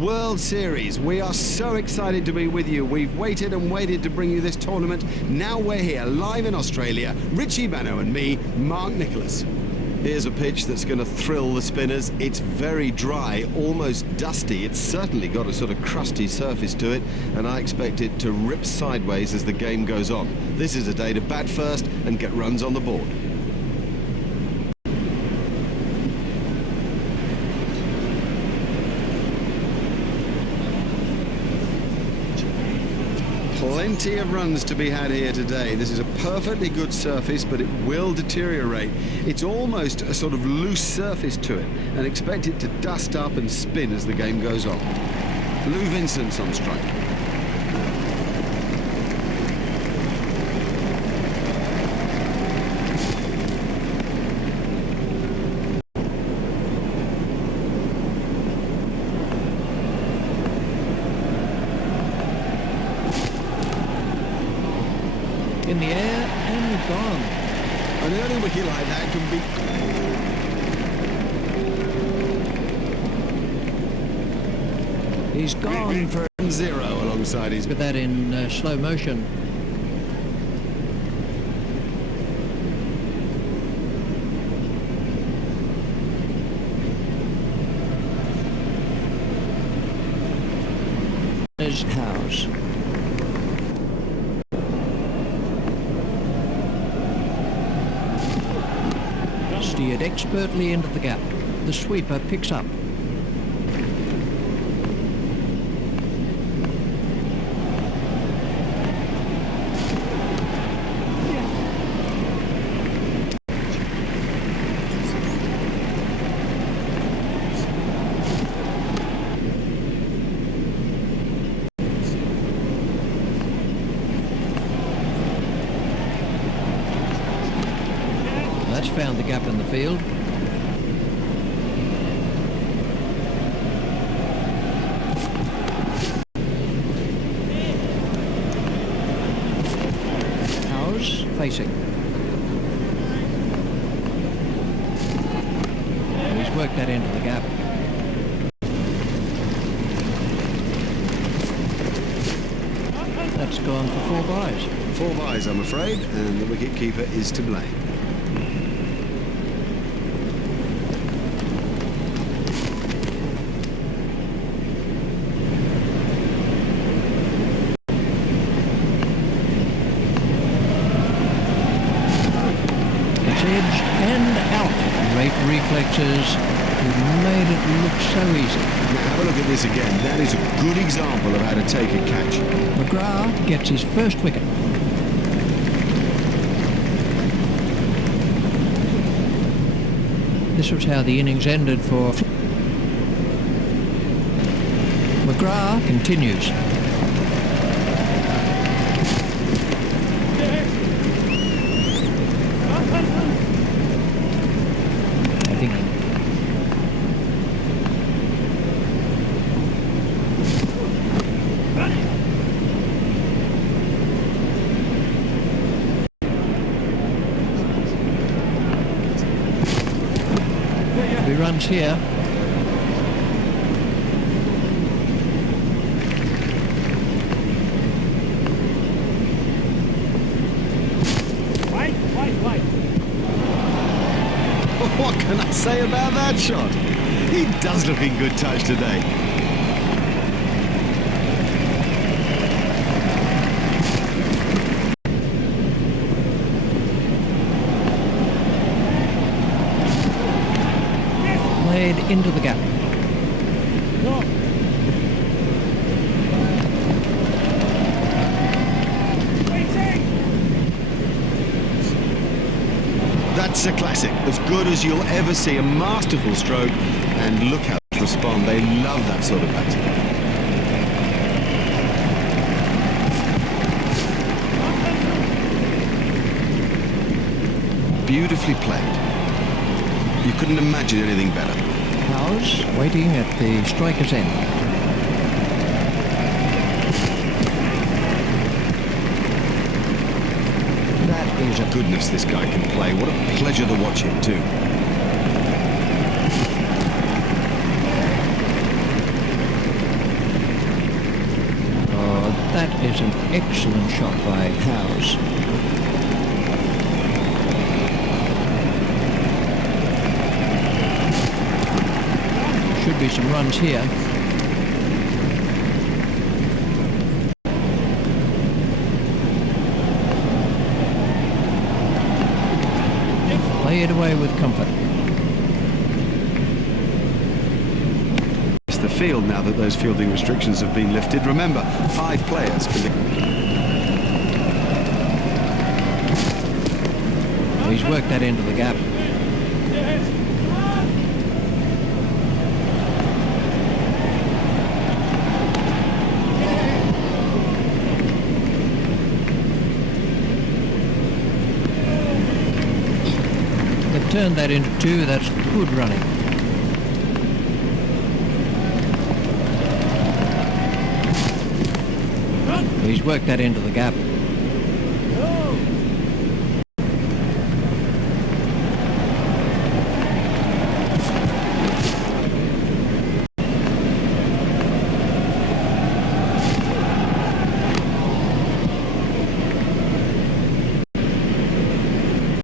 World Series. We are so excited to be with you. We've waited and waited to bring you this tournament. Now we're here, live in Australia. Richie Benaud and me, Mark Nicholas. Here's a pitch that's going to thrill the spinners. It's very dry, almost dusty. It's certainly got a sort of crusty surface to it, and I expect it to rip sideways as the game goes on. This is a day to bat first and get runs on the board. Plenty of runs to be had here today. This is a perfectly good surface, but it will deteriorate. It's almost a sort of loose surface to it, and expect it to dust up and spin as the game goes on. Lou Vincent's on strike. In the air and gone. An early wicket like that can be... He's gone for 0 alongside his... With that in slow motion. His house. Steered expertly into the gap. The sweeper picks up. That's found the gap in the field. Howes facing. And he's worked that into the gap. That's gone for 4 byes. 4 byes, I'm afraid, and the wicket-keeper is to blame. Edged and out. Great reflexes. He made it look so easy. Now have a look at this again. That is a good example of how to take a catch. McGrath gets his first wicket. This was how the innings ended for... McGrath continues. I think he runs here. What can I say about that shot? He does look in good touch today. Played into the gap. That's a classic, as good as you'll ever see. A masterful stroke, and look how they respond. They love that sort of batting. Beautifully played. You couldn't imagine anything better. Howes waiting at the striker's end. That is a Goodness, this guy can play. What a pleasure to watch him too. That's an excellent shot by Howes. Should be some runs here. Play it away with comfort. It's the field now that those fielding restrictions have been lifted. Remember, 5 players can be... He's worked that into the gap. They've turned that into 2. That's good running. He's worked that into the gap.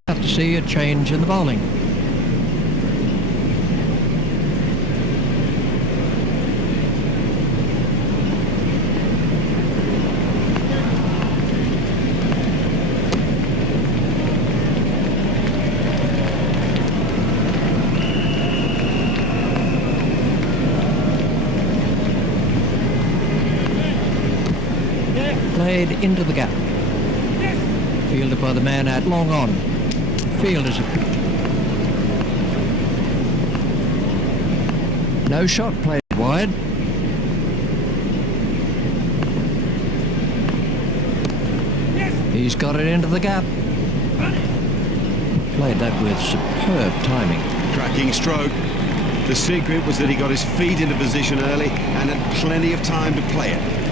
Have to see a change in the bowling. Played into the gap. Fielded by the man at long on. Fielders. No shot played wide. He's got it into the gap. Played that with superb timing. Cracking stroke. The secret was that he got his feet into position early and had plenty of time to play it.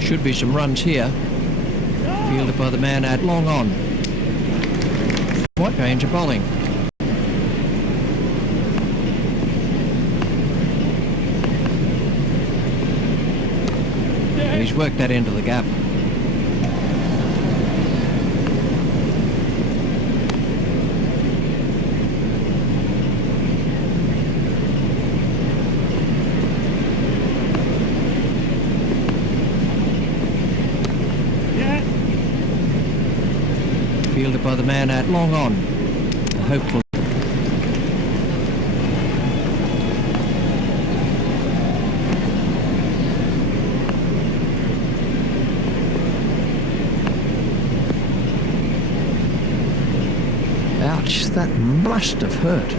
Should be some runs here. Fielded by the man at long on. What change of bowling? He's worked that into the gap. Fielded by the man at long on. A hopeful. Ouch, that must have hurt.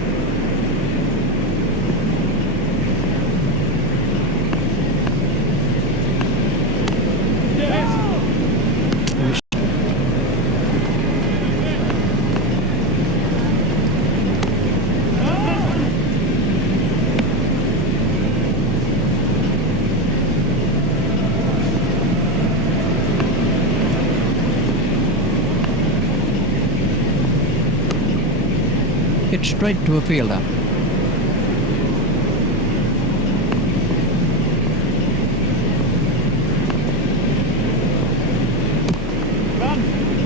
Hit straight to a fielder.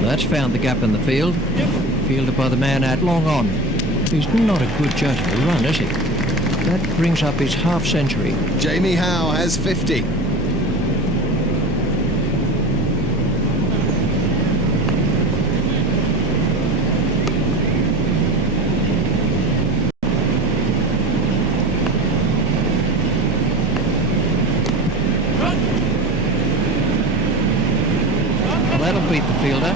That's found the gap in the field. Fielded by the man at long on. He's not a good judge of the run, is he? That brings up his half century. Jamie Howe has 50. That'll beat the fielder.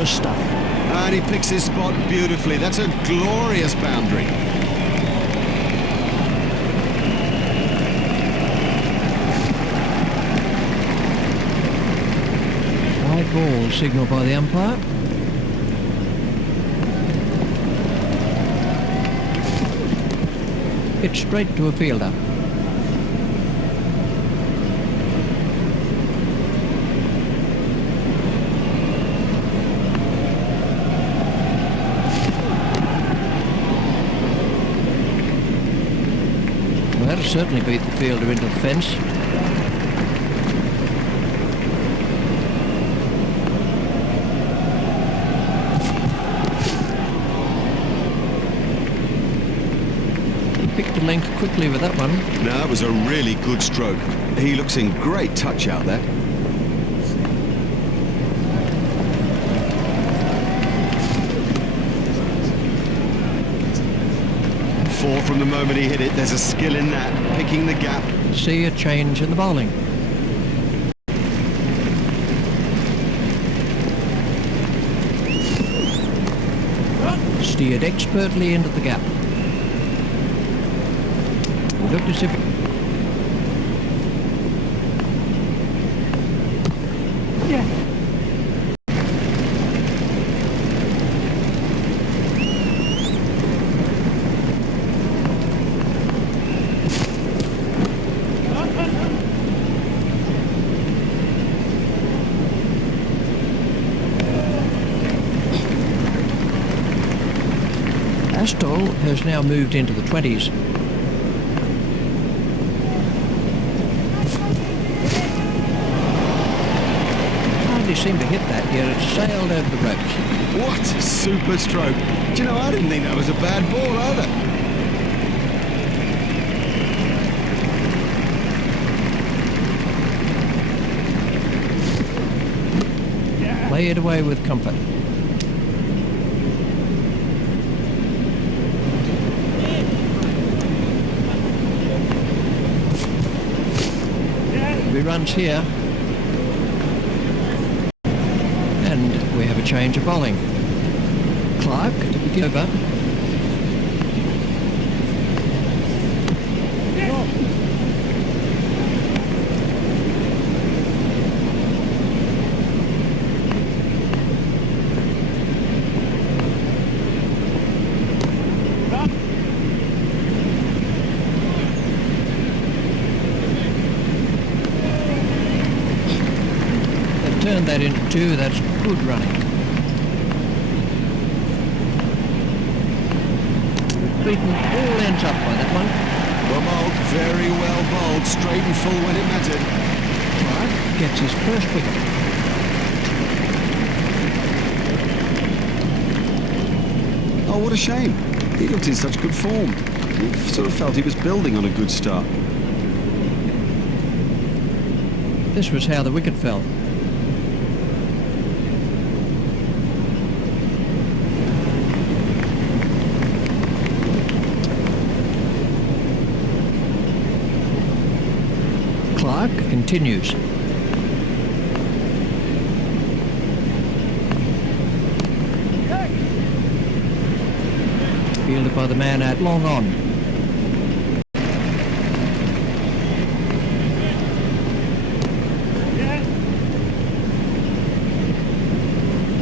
marvellous stuff. And he picks his spot beautifully. That's a glorious boundary. White ball signalled by the umpire. Hit straight to a fielder. Well, that'll certainly beat the fielder into the fence. Picked the length quickly with that one. No, that was a really good stroke. He looks in great touch out there. Four from the moment he hit it. There's a skill in that, picking the gap. See a change in the bowling. Steered expertly into the gap. He looked as if... Astol has now moved into the 20s. Hardly seemed to hit that, yet it sailed over the ropes. What a super stroke. Do you know, I didn't think that was a bad ball either. Play it away with comfort. We runs here. And we have a change of bowling. Clark to begin over. Turn that into two, that's good running. Beaten all ends up by that one. Well bowled, very well bowled, straight and full when it mattered. Clark gets his first wicket. Oh, what a shame. He looked in such good form. You sort of felt he was building on a good start. This was how the wicket fell. Clark continues. Fielded by the man out long on.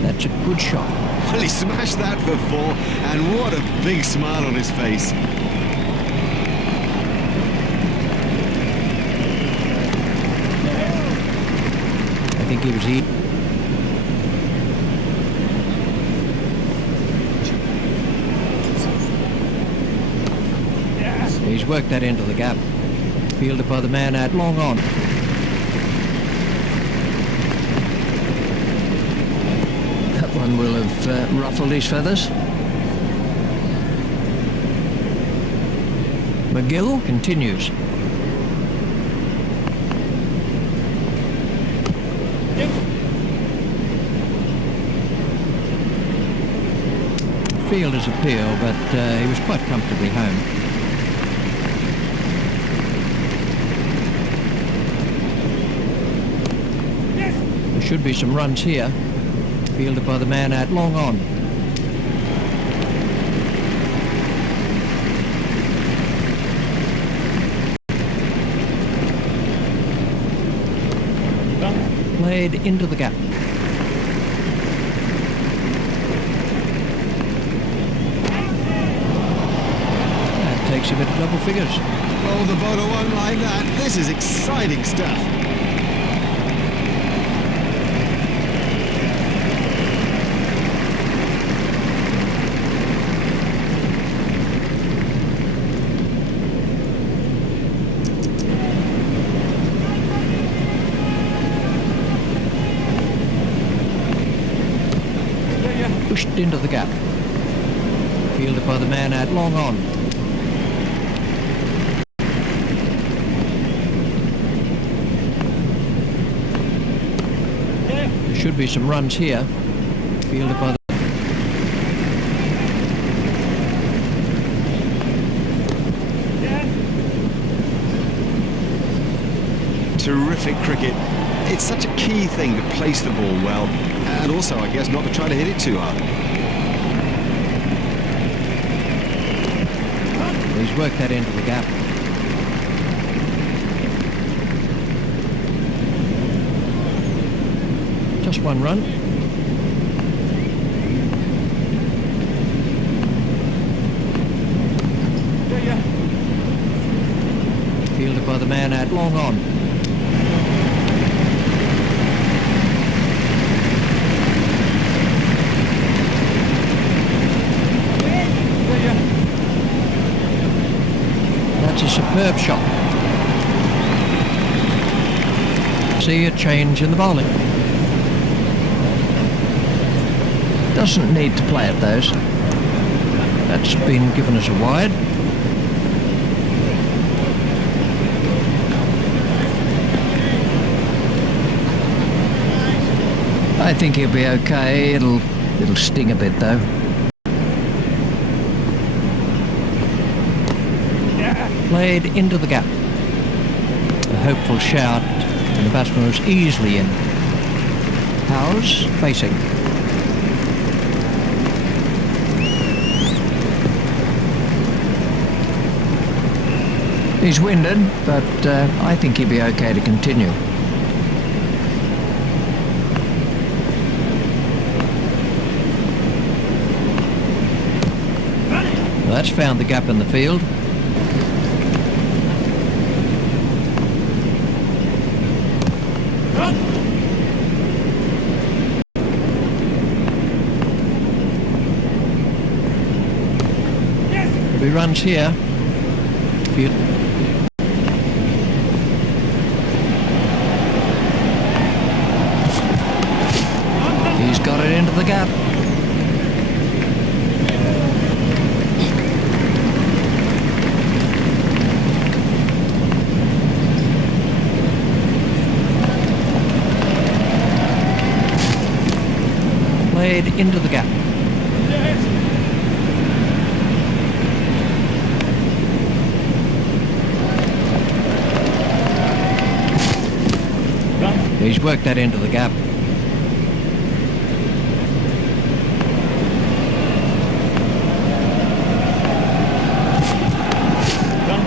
That's a good shot. Well, he smashed that for four, and what a big smile on his face. I think he was eating. He's worked that into the gap. Fielded by the man out long on. That one will have ruffled his feathers. McGill continues. Fielder's appeal, but he was quite comfortably home. There should be some runs here. Fielded by the man out long on. Played into the gap. That takes him into double figures. Oh, the bowler won't like that. This is exciting stuff. Pushed into the gap. Fielded by the man out long on. There should be some runs here. Fielded by the... Terrific cricket. It's such a key thing to place the ball well, and also, I guess, not to try to hit it too hard. He's worked that into the gap. Just one run. Fielded by the man out long on. That's a superb shot. See a change in the bowling. Doesn't need to play at those. That's been given as a wide. I think he'll be okay. It'll sting a bit though. Played into the gap. A hopeful shout, and the batsman was easily in. Howes facing. He's winded, but I think he'll be okay to continue. Well, that's found the gap in the field. There'll be runs here. Field. He's got it into the gap. Played into the gap. He's worked that into the gap.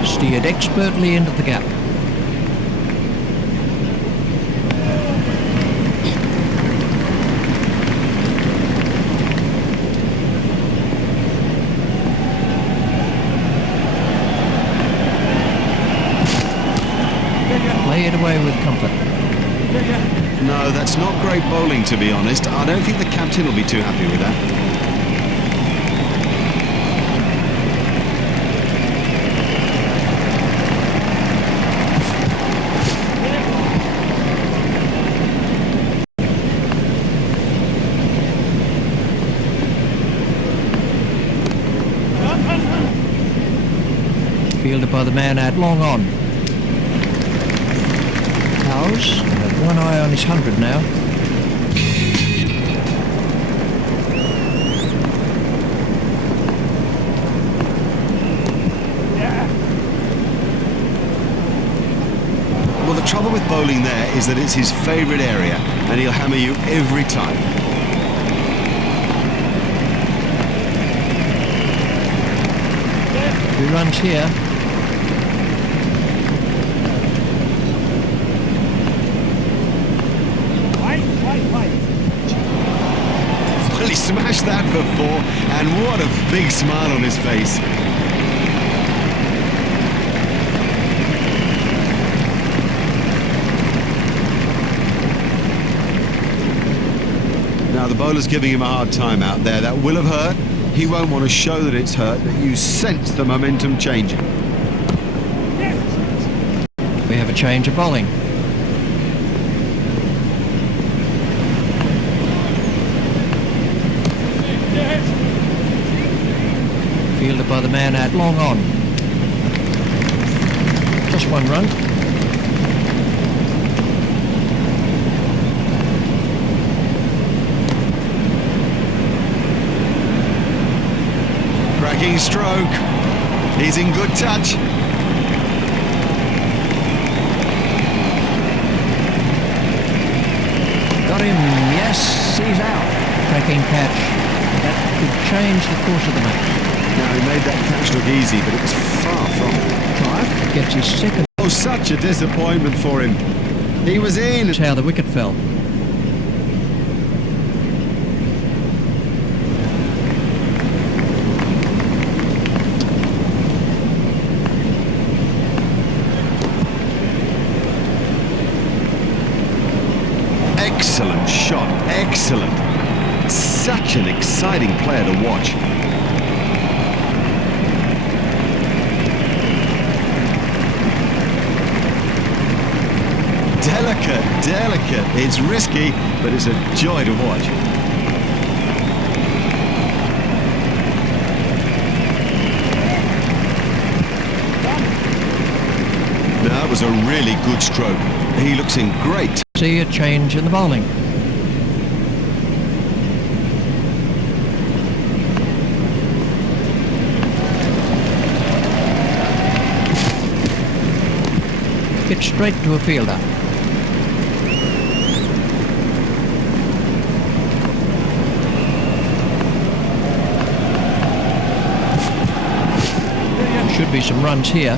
Steered expertly into the gap. Play it away with comfort. No, that's not great bowling, to be honest. I don't think the captain will be too happy with that. Fielded by the man out long on. Howes, one eye on his 100 now. Well, the trouble with bowling there is that it's his favourite area, and he'll hammer you every time. 2 runs here. Well, he smashed that for 4, and what a big smile on his face. Now the bowler's giving him a hard time out there. That will have hurt. He won't want to show that it's hurt, but you sense the momentum changing. We have a change of bowling. Fielded by the man out long on. Just 1 run. Cracking stroke. He's in good touch. Got him. Yes, he's out. Cracking catch. That could change the course of the match. Now, he made that catch look easy, but it was far from it. Clive gets his second. Oh, such a disappointment for him. He was in. That's how the wicket fell. Excellent shot, excellent. Such an exciting player to watch. Delicate. It's risky, but it's a joy to watch. That was a really good stroke. He looks in great. See a change in the bowling. Get straight to a fielder. Should be some runs here.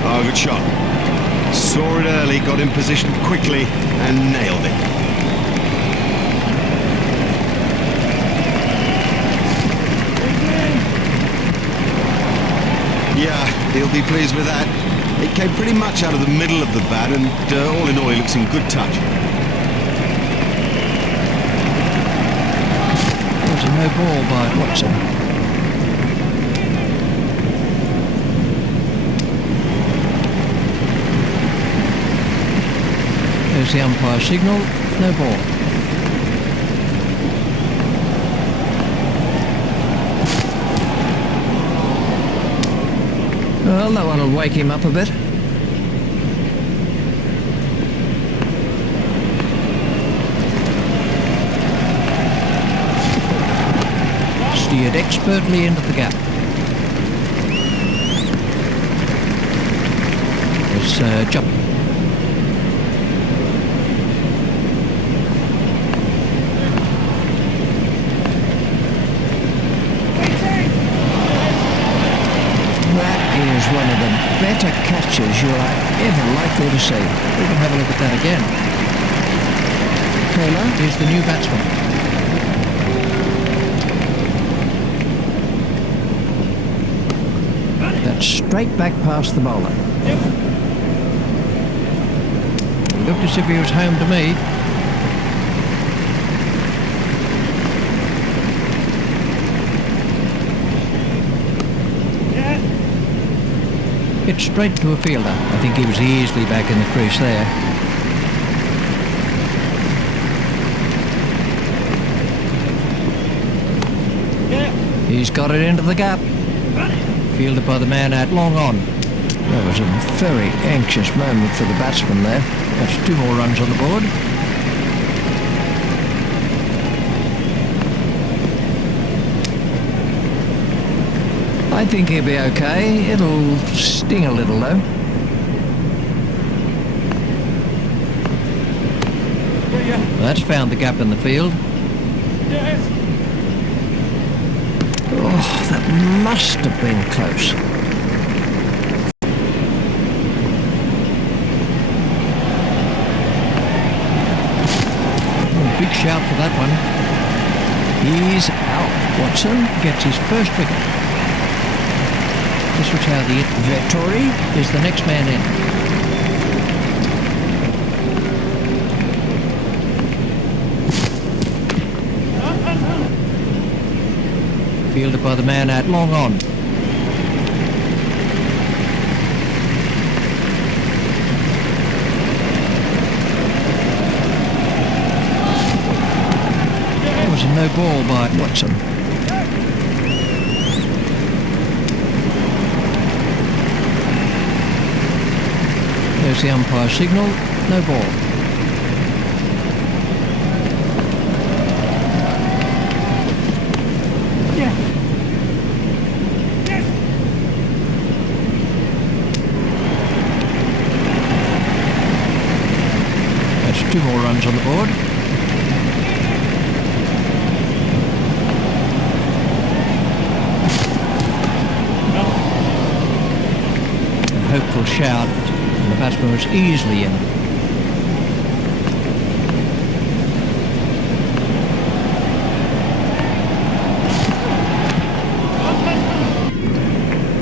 Oh, good shot. Saw it early, got in position quickly and nailed it. Yeah, he'll be pleased with that. It came pretty much out of the middle of the bat, and all in all, he looks in good touch. There's a no ball by Watson. There's the umpire signal, no ball. Well, that one will wake him up a bit. Steered expertly into the gap. There's jump. Is one of the better catches you are ever likely to see. We can have a look at that again. Taylor is the new batsman. That's straight back past the bowler. It looked as if he was home to me. Hit straight to a fielder. I think he was easily back in the crease there. He's got it into the gap. Fielded by the man out long on. That was a very anxious moment for the batsman there. That's 2 more runs on the board. I think he'll be okay. It'll sting a little though. That's found the gap in the field. Oh, that must have been close. Oh, big shout for that one. He's out. Watson gets his first wicket. This was how the Vettori is the next man in. Fielded by the man at long on. It was a no ball by Watson. There's the umpire signal, no ball. That's 2 more runs on the board. A hopeful shout. The batsman was easily in.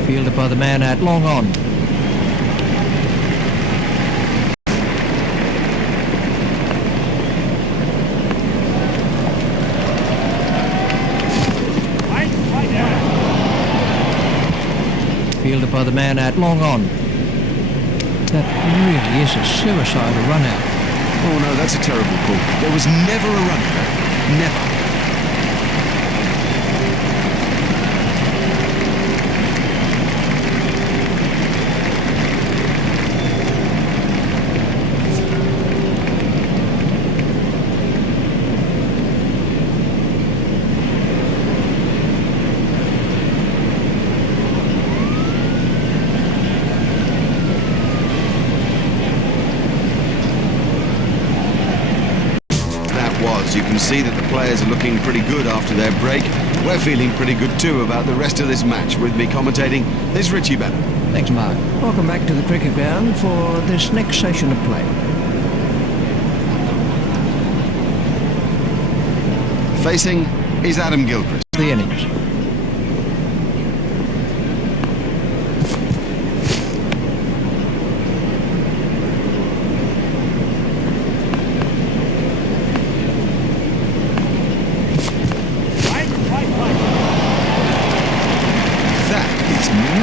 Fielded by the man at long on. Fielded by the man at long on. That really is a suicidal run out. Oh no, that's a terrible call. There was never a run out. Never. You can see that the players are looking pretty good after their break. We're feeling pretty good too about the rest of this match. With me commentating is Richie Bennett. Thanks, Mark. Welcome back to the cricket ground for this next session of play. Facing is Adam Gilchrist. The innings.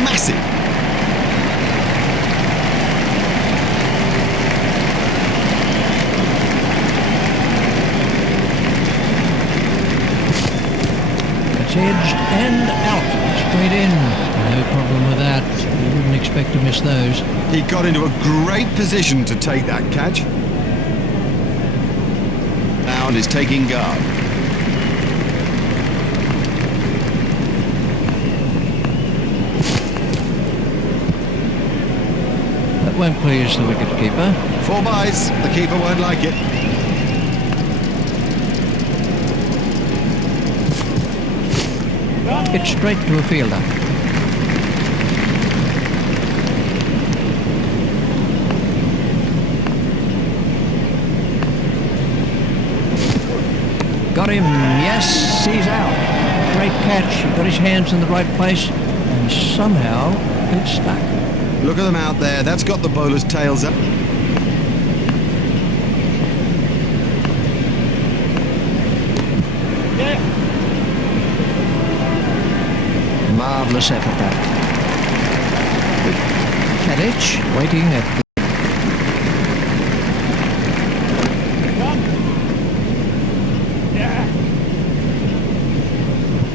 Massive. It's edged and out. Straight in. No problem with that. You wouldn't expect to miss those. He got into a great position to take that catch. Now and is taking guard. Won't please the wicket-keeper. 4 byes, the keeper won't like it. It's straight to a fielder. Got him, yes, he's out. Great catch, he got his hands in the right place and somehow it's stuck. Look at them out there. That's got the bowler's tails up. Marvellous effort that. Tadic waiting at the...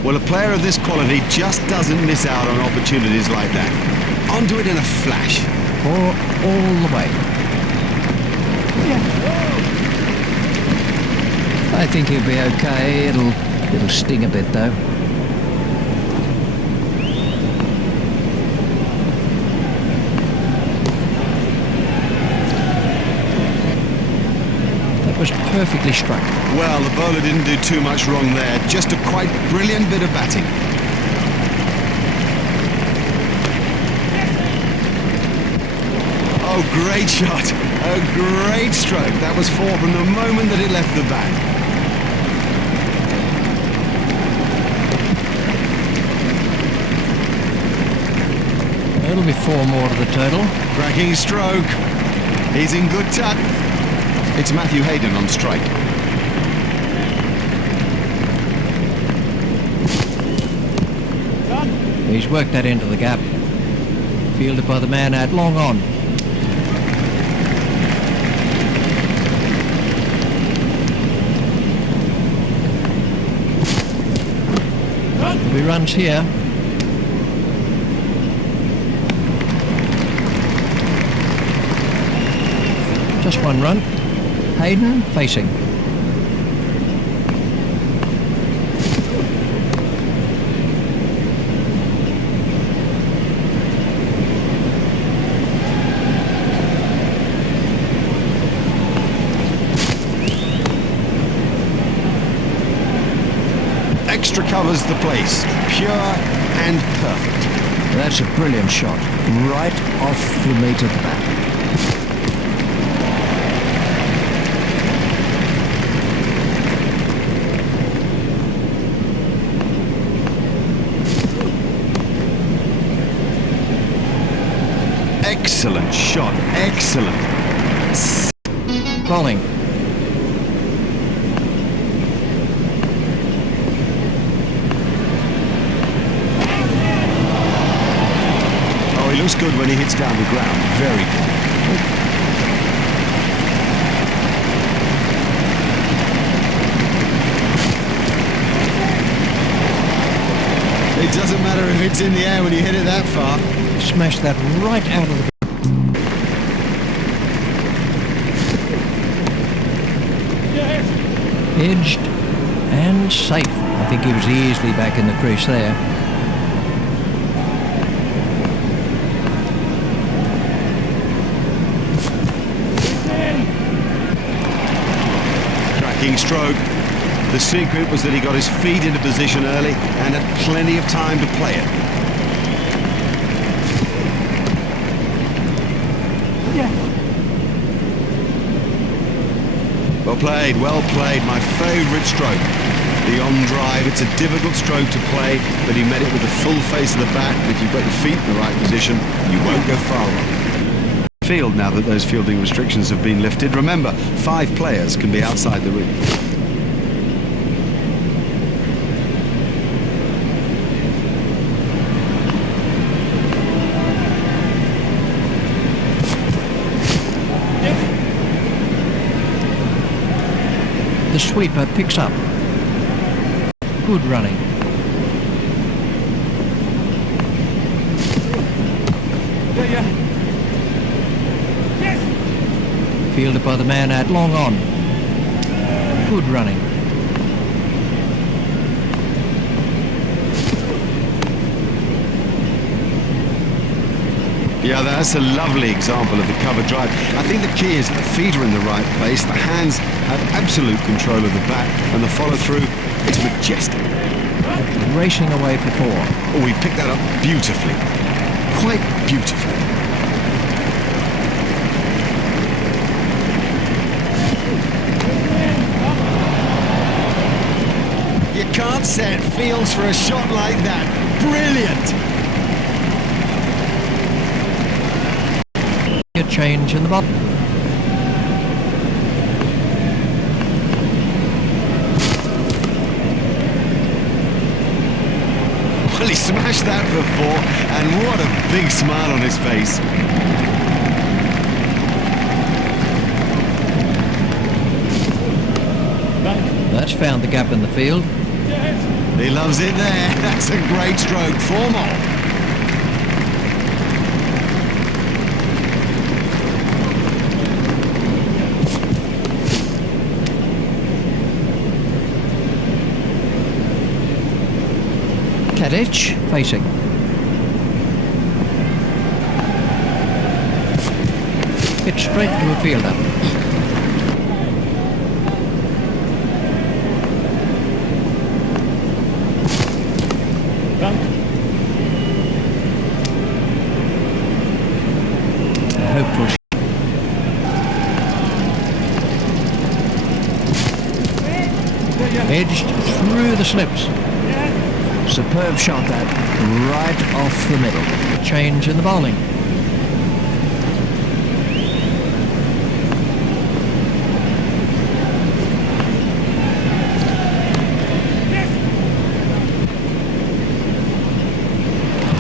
Well, a player of this quality just doesn't miss out on opportunities like that. Onto it in a flash. Or all the way. I think he'll be okay. It'll sting a bit though. was perfectly struck. Well, the bowler didn't do too much wrong there. Just a quite brilliant bit of batting. Oh, great shot. A great stroke. That was four from the moment that it left the bat. It'll be 4 more to the total. Cracking stroke. He's in good touch. It's Matthew Hayden on strike. He's worked that into the gap. Fielded by the man out long on. There'll be runs here. Just 1 run. Hayden facing. Extra covers the place. Pure and perfect. That's a brilliant shot. Right off the meat of the bat. Excellent shot. Excellent. Bowling. Oh, he looks good when he hits down the ground. Very good. It doesn't matter if it's in the air when you hit it that far. Smashed that right out of the... Edged and safe. I think he was easily back in the crease there. Cracking stroke. The secret was that he got his feet into position early and had plenty of time to play it. Well played, my favourite stroke. The on drive, it's a difficult stroke to play, but he met it with the full face of the bat, and if you've got your feet in the right position, you won't go far wrong. Field now that those fielding restrictions have been lifted. Remember, 5 players can be outside the ring. The sweeper picks up. Good running. Fielded by the man out long on. Good running. Yeah, that's a lovely example of the cover drive. I think the key is the feet are in the right place, the hands have absolute control of the bat, and the follow-through, it's majestic. Racing away for 4. Oh, he picked that up beautifully. Quite beautifully. You can't set fields for a shot like that. Brilliant! A change in the ball. Well, he smashed that for 4, and what a big smile on his face. That's found the gap in the field. He loves it there. That's a great stroke. 4 more. Tadic facing. It's straight to a fielder. Beautiful shot. Edged through the slips. Superb shot that, right off the middle. Change in the bowling.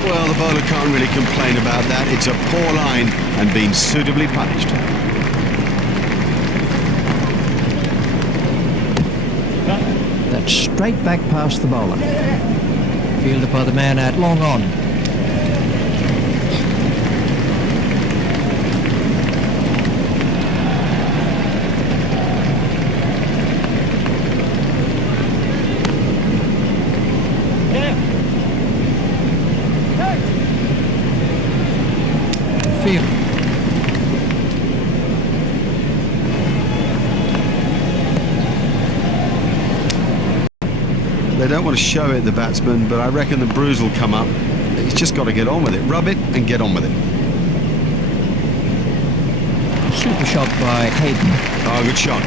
Well, the bowler can't really complain about that. It's a poor line and been suitably punished. That's straight back past the bowler. Fielded by the man out long on. Field. They don't want to show it, the batsman, but I reckon the bruise will come up. He's just got to get on with it. Rub it and get on with it. Super shot by Hayden. Oh, good shot.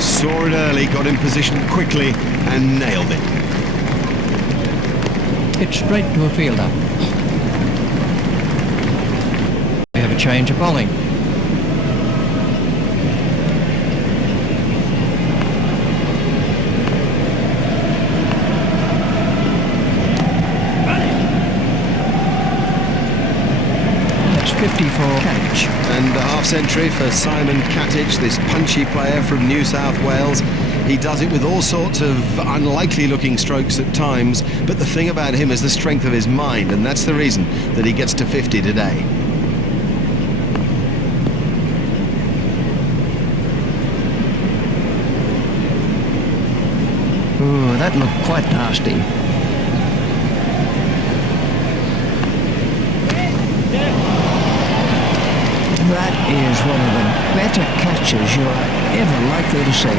Saw it early, got in position quickly and nailed it. Hit straight to a fielder. We have a change of bowling. That's 50 for Catich. And a half century for Simon Catich, this punchy player from New South Wales. He does it with all sorts of unlikely looking strokes at times, but the thing about him is the strength of his mind, and that's the reason that he gets to 50 today. Ooh, that looked quite nasty. That is one of the better catches you are ever likely to see.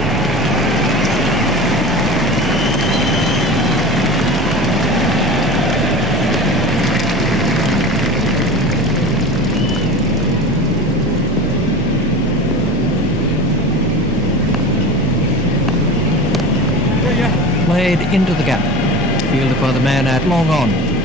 Played into the gap. Fielded by the man out long on.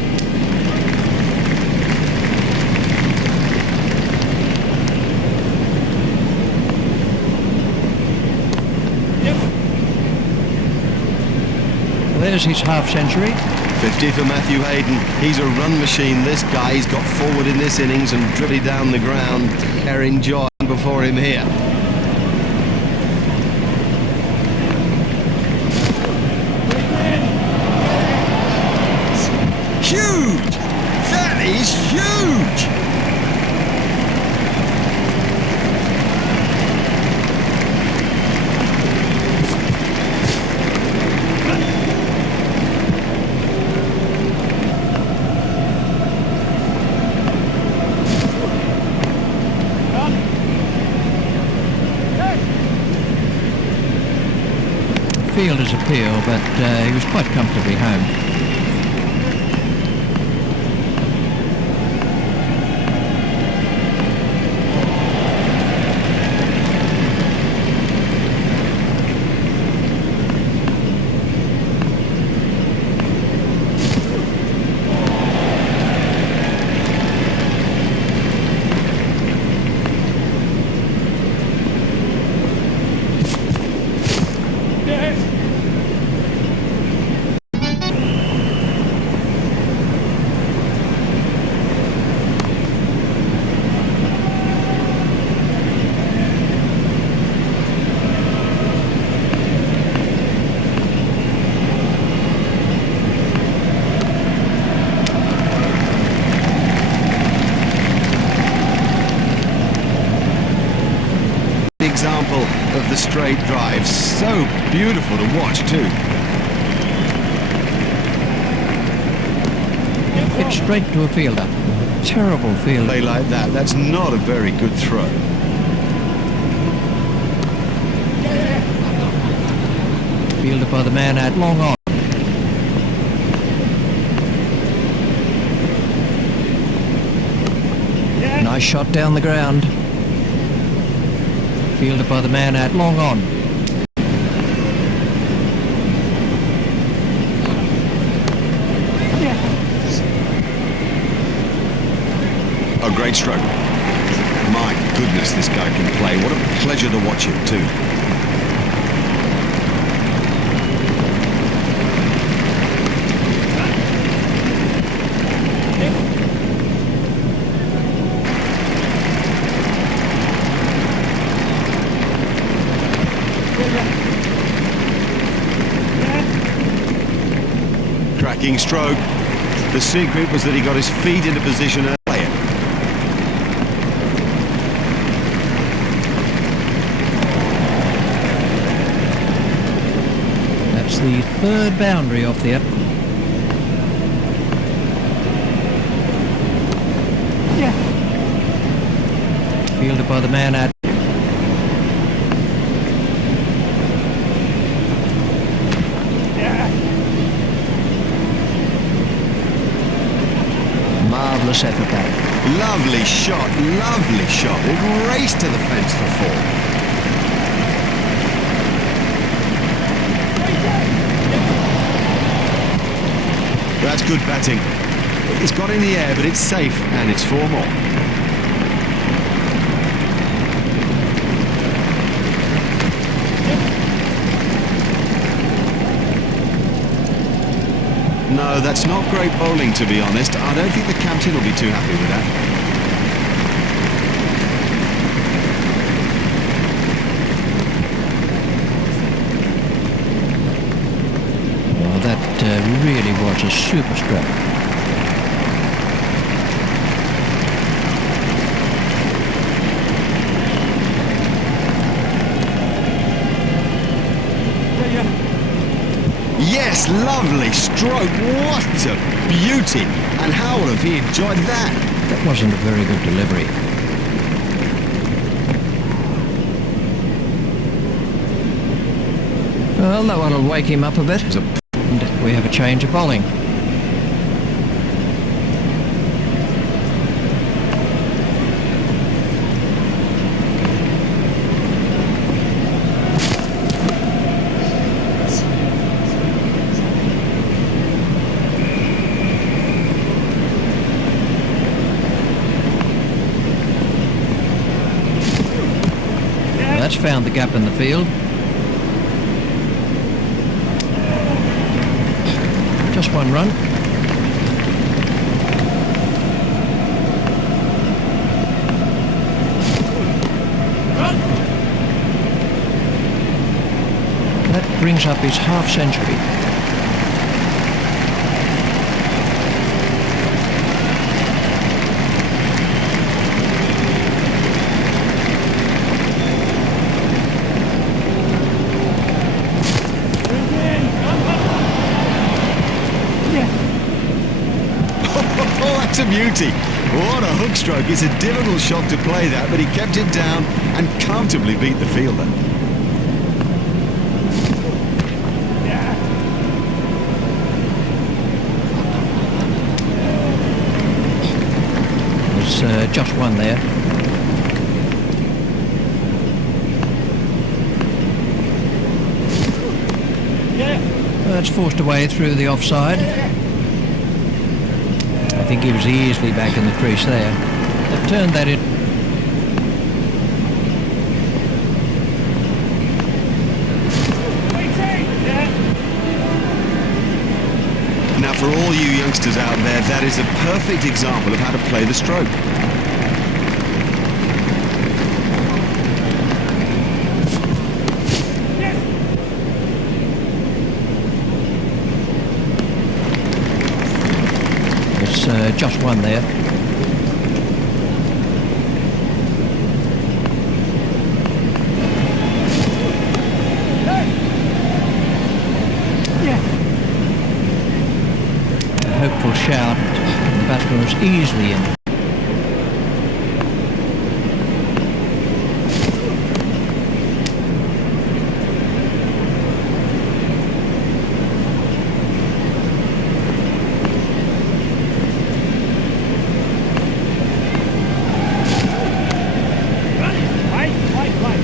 There's his half century. 50 for Matthew Hayden. He's a run machine, this guy. He's got forward in this innings and driven it down the ground. Erin Joy before him here. Huge! That is huge! Fielder's appeal, but he was quite comfortably home. Example of the straight drive. So beautiful to watch too. Hit straight to a fielder. Terrible field. Play like that, that's not a very good throw. Fielded by the man out long on. Nice Nice shot down the ground. Fielded by the man out long on. A great stroke. My goodness, this guy can play. What a pleasure to watch him too. Cracking stroke. The secret was that he got his feet into position earlier. That's the third boundary off the up. Fielded by the man out. Marvellous effort back. Lovely shot, lovely shot. It raced to the fence for four. That's good batting. It's got in the air, but it's safe, and it's four more. No, that's not great bowling, to be honest. I don't think the captain will be too happy with that. Well, that really was a super stroke. Yes, lovely stroke. What a beauty. And how would have he enjoyed that? That wasn't a very good delivery. Well, that one will wake him up a bit. And we have a change of bowling. That's found the gap in the field. Just one run. That brings up his half century. That's a beauty. What a hook stroke. It's a difficult shot to play that, but he kept it down and comfortably beat the fielder. There's just one there. That's forced away through the offside. I think he was easily back in the crease there. They've turned that in. Now, for all you youngsters out there, that is a perfect example of how to play the stroke. Just one there. A hopeful shout. The batsman was easily in.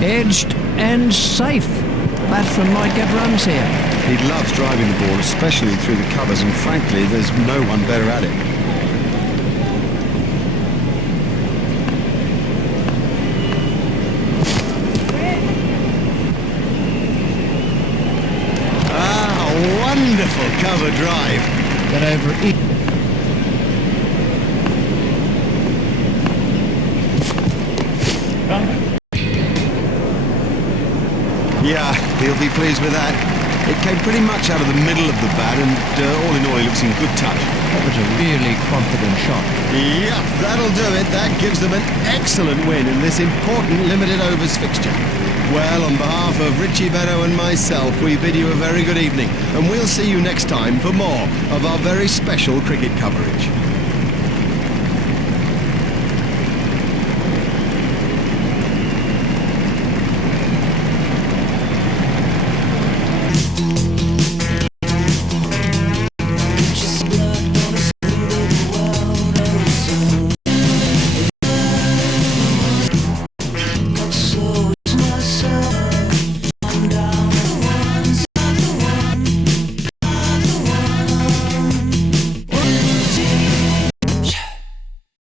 Edged and safe. Batsman might get runs here. He loves driving the ball, especially through the covers, and frankly, there's no one better at it. Wonderful cover drive. Get over it. Yeah, he'll be pleased with that. It came pretty much out of the middle of the bat, and all in all, he looks in good touch. That was a really confident shot. Yep, that'll do it. That gives them an excellent win in this important limited overs fixture. Well, on behalf of Richie Benaud and myself, we bid you a very good evening, and we'll see you next time for more of our very special cricket coverage.